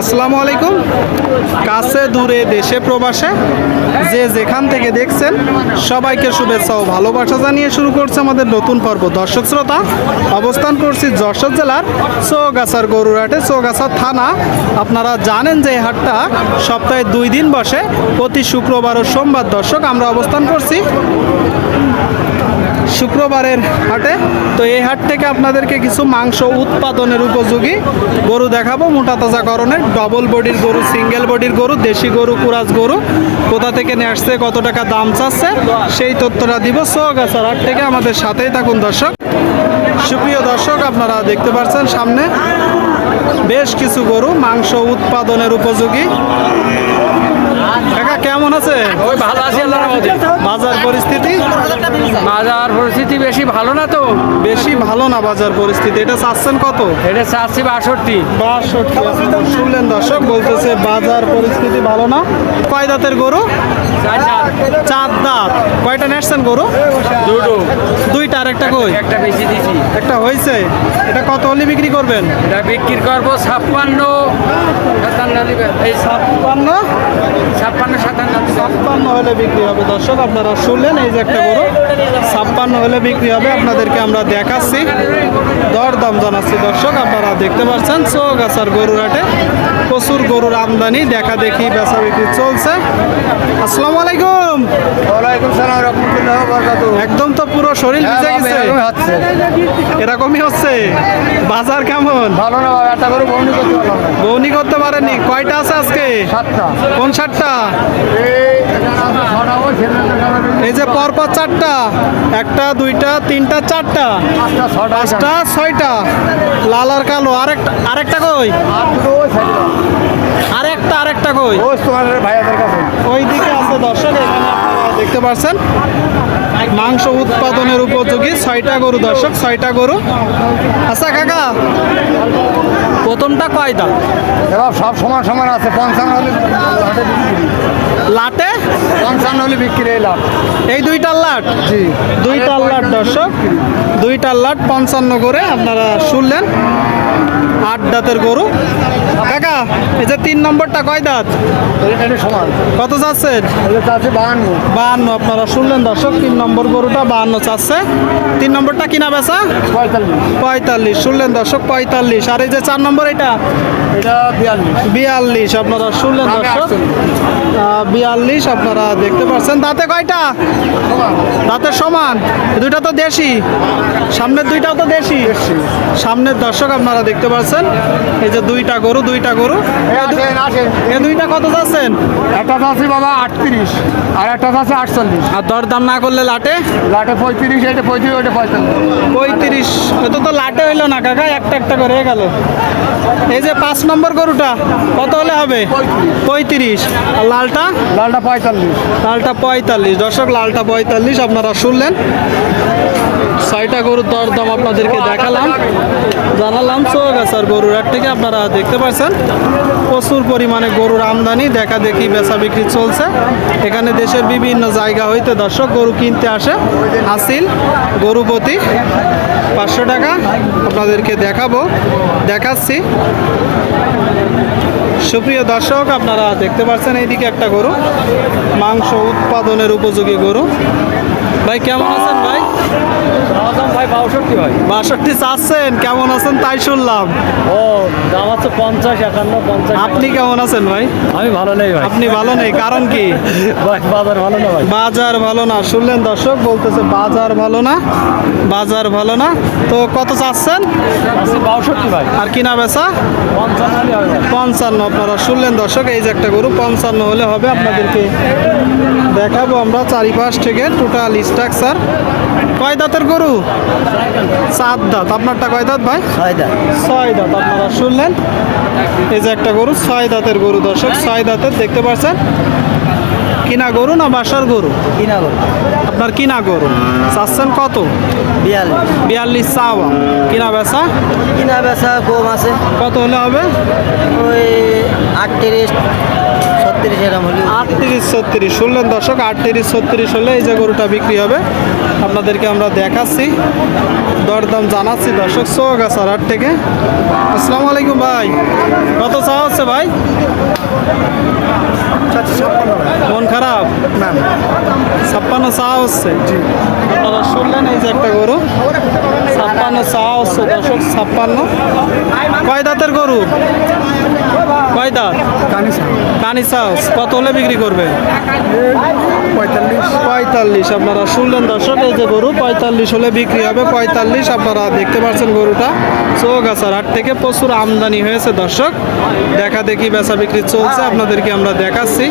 আসসালামু আলাইকুম। কাছে দূরে দেশে প্রবাসে যে যেখান থেকে দেখছেন সবাইকে শুভেচ্ছা ও ভালোবাসা জানিয়ে শুরু করছে আমাদের নতুন পর্ব। দর্শক শ্রোতা, অবস্থান করছি যশোর জেলার চৌগাছার গরুরহাটে, চৌগাছা থানা। আপনারা জানেন যে এই হাটটা সপ্তাহে 2 দিন বসে, প্রতি শুক্রবার ও সোমবার। দর্শক, আমরা অবস্থান করছি শুক্রবারের হাটে। তো এই হাট থেকে আপনাদেরকে কিছু মাংস উৎপাদনের উপযোগী গরু দেখাবো, মোটা তাজাকরণের, ডবল বডির গরু, সিঙ্গেল বডির গরু, দেশি গরু, কুরাজ গরু কোথা থেকে নিয়ে আসছে, কত টাকা দাম চাচ্ছে, সেই তথ্যটা দিব চৌগাছার হাট থেকে। আমাদের সাথেই থাকুন দর্শক। সুপ্রিয় দর্শক, আপনারা দেখতে পাচ্ছেন সামনে বেশ কিছু গরু মাংস উৎপাদনের উপযোগী। কাকা কেমন আছে? ওই ভালো আছি আল্লাহর রহমতে। বাজার পরিস্থিতি? বাজার পরিস্থিতি বেশি ভালো না তো। বেশি ভালো না বাজার পরিস্থিতি। এটা চাচ্ছেন কত? এটা চাচ্ছি 62। 62। শুনলেন দর্শক, বলতেছে বাজার পরিস্থিতি ভালো না। কয় দাঁতের গরু? 4 দাঁত। 4 দাঁত। কয়টা নেসছেন গরু? দুটো। দুইটা। আর একটা কই? একটা বেশি দিছি। একটা হয়েছে। এটা কত হলে বিক্রি করবেন? এটা বিক্রি করবো 56, 57। এই 56 57 হলে বিক্রি হবে। দর্শক, আপনারা শুনলেন, এই যে একটা গরু 56 হলে বিক্রি হবে। আপনাদেরকে আমরা দেখাচ্ছি, দরদাম জানাচ্ছি। দর্শক, আপনারা দেখতে পাচ্ছেন চৌগাছার গরুর হাটে প্রচুর গরুর আমদানি, দেখা দেখি বেচা বিক্রি চলছে। আসসালামু আলাইকুম। ওয়ালাইকুম সালাম রাহমাতুল্লাহি ওয়া বারাকাতুহু। একদম তো পুরো শরীর ভিজে গেছে। এরকমই হচ্ছে। বাজার কেমন? ভালো না, একটা করে বউনি করতে পারলাম না। বউনি করতে পারেননি? কয়টা আছে আজকে? 7টা। কোন 7টা? এই যে পরপর 4টা, 1টা 2টা 3টা 4টা 5টা 6টা, লাল আর কালো। আরেকটা কই? আরেকটা কই? ওই দিকে আছে। দর্শক, এখানে আপনারা দেখতে পাচ্ছেন মাংস উৎপাদনের উপযোগী 6টা গরু। দর্শক, 6টা গরু। আচ্ছা কাকা, প্রথমটা কয় দাম? এবার সব সমান সমান আছে। 55 হলে লাটে 55 হলে বিক্রি এলাম। এই দুইটার লাট? জি, দুইটার লাট। দর্শক, দুইটার লাট 55 করে। আপনারা শুনলেন, 8 দাঁতের গরু। কাকা, এই যে 3 নম্বরটা কয় দাঁত? এটা সমান। কত চাচ্ছেন? এটা চাচ্ছি 52। 52। আপনারা শুনলেন দর্শক, 3 নম্বর গরুটা 52 চাচ্ছে। 3 নম্বরটা কিনা বেচা? 45। 45। শুনলেন দর্শক, 45। আর এই যে 4 নম্বর এটা? এটা 42। 42। আপনারা শুনলেন দর্শক, 42 আপনারা দেখতে পাচ্ছেন। দাঁতে কয়টা? দাঁতের সমান। দুইটা তো দেশি, সামনের দুইটাও তো দেশি। সামনের দর্শক আপনারা দেখতে পাচ্ছেন, এই যে দুইটা গরু। এই দুইটা কত যাচ্ছেন? একটা চাচ্ছি বাবা 38, আর একটা চাচ্ছি 48। আর দরদাম না করলে লাটে? লাটে 35, এটা 35, ওটা 45। 35। এটা তো লাটে হইলো না কাকা, একটা করে হয়ে গেল। এই যে 5 নম্বর গরুটা কত হলে হবে? 35। আর লালটা? লালটা 45। লালটা 45। দর্শক, লালটা 45। আপনারা শুনলেন, 6টা গরুর দরদাম আপনাদেরকে দেখালাম, জানালাম চৌগাছার গরুর হাট থেকে। আপনারা দেখতে পাচ্ছেন প্রচুর পরিমাণে গরুর আমদানি, দেখা দেখি বেচা বিক্রি চলছে। এখানে দেশের বিভিন্ন জায়গা হইতে দর্শক গরু কিনতে আসে। হাসিল গরু প্রতি 500 টাকা। আপনাদেরকে দেখাচ্ছি। সুপ্রিয় দর্শক, আপনারা দেখতে পাচ্ছেন এইদিকে একটা গরু, মাংস উৎপাদনের উপযোগী গরু। ভাই কেমন আছেন ভাই? ভাই 62 ভাই। 62 চাচ্ছেন? কেমন আছেন তাই শুনলাম। ও দাম আছে 50, 51, 50। আপনি কেমন আছেন ভাই? আমি ভালো নেই ভাই। আপনি ভালো নেই, কারণ কি? ভাই বাজার ভালো না ভাই। বাজার ভালো না। শুনলেন দর্শক, বলতেছে বাজার ভালো না, বাজার ভালো না। তো কত চাচ্ছেন? 62 ভাই। আর কিনা বেচা? 55 হলে হবে ভাই। 55। আপনারা শুনলেন দর্শক, এই যে একটা গরু 55 হলে হবে। আপনাদেরকে দেখাবো আমরা চারিপাশ থেকে টোটাল স্ট্রাকচার। কয় দাঁতের গরু? 4 দাঁত। আপনারটা কয় দাঁত ভাই? 6 দাঁত। 6 দাঁত। আপনারা শুনলেন, এই যে একটা গরু 6 দাঁতের গরু। দর্শক, 6 দাঁতের দেখতে পাচ্ছেন। কিনা গরু না বাসার গরু? কিনা গরু। আপনার কিনা গরু। চাচ্ছেন কত? 42 চাওয়া। কিনা বেচা? কিনা বেচা কম আছে। কত হলে হবে? ওই 38, 36 এরকম হলে। 38, 36। শুনলেন দর্শক, 38, 36 হলে এই যে গরুটা বিক্রি হবে। আপনাদেরকে আমরা দেখাচ্ছি, দরদাম জানাচ্ছি দর্শক চৌগাছার হাট থেকে। আসসালামু আলাইকুম ভাই, কত চাওয়া হচ্ছে ভাই? হচ্ছে আপনারা শুনলেন এই যে একটা গরু 56 চাওয়া হচ্ছে দর্শক 56 কয় দাঁতের গরু কয় দাঁত কানি চাওস কত হলে বিক্রি করবে 45 আপনারা শুনলেন দর্শক এই যে গরু 45 হলে বিক্রি হবে 45 আপনারা দেখতে পাচ্ছেন গরুটা চৌগাছার হাট থেকে প্রচুর আমদানি হয়েছে দর্শক দেখা দেখি বেচা বিক্রি চলছে আপনাদেরকে আমরা দেখাচ্ছি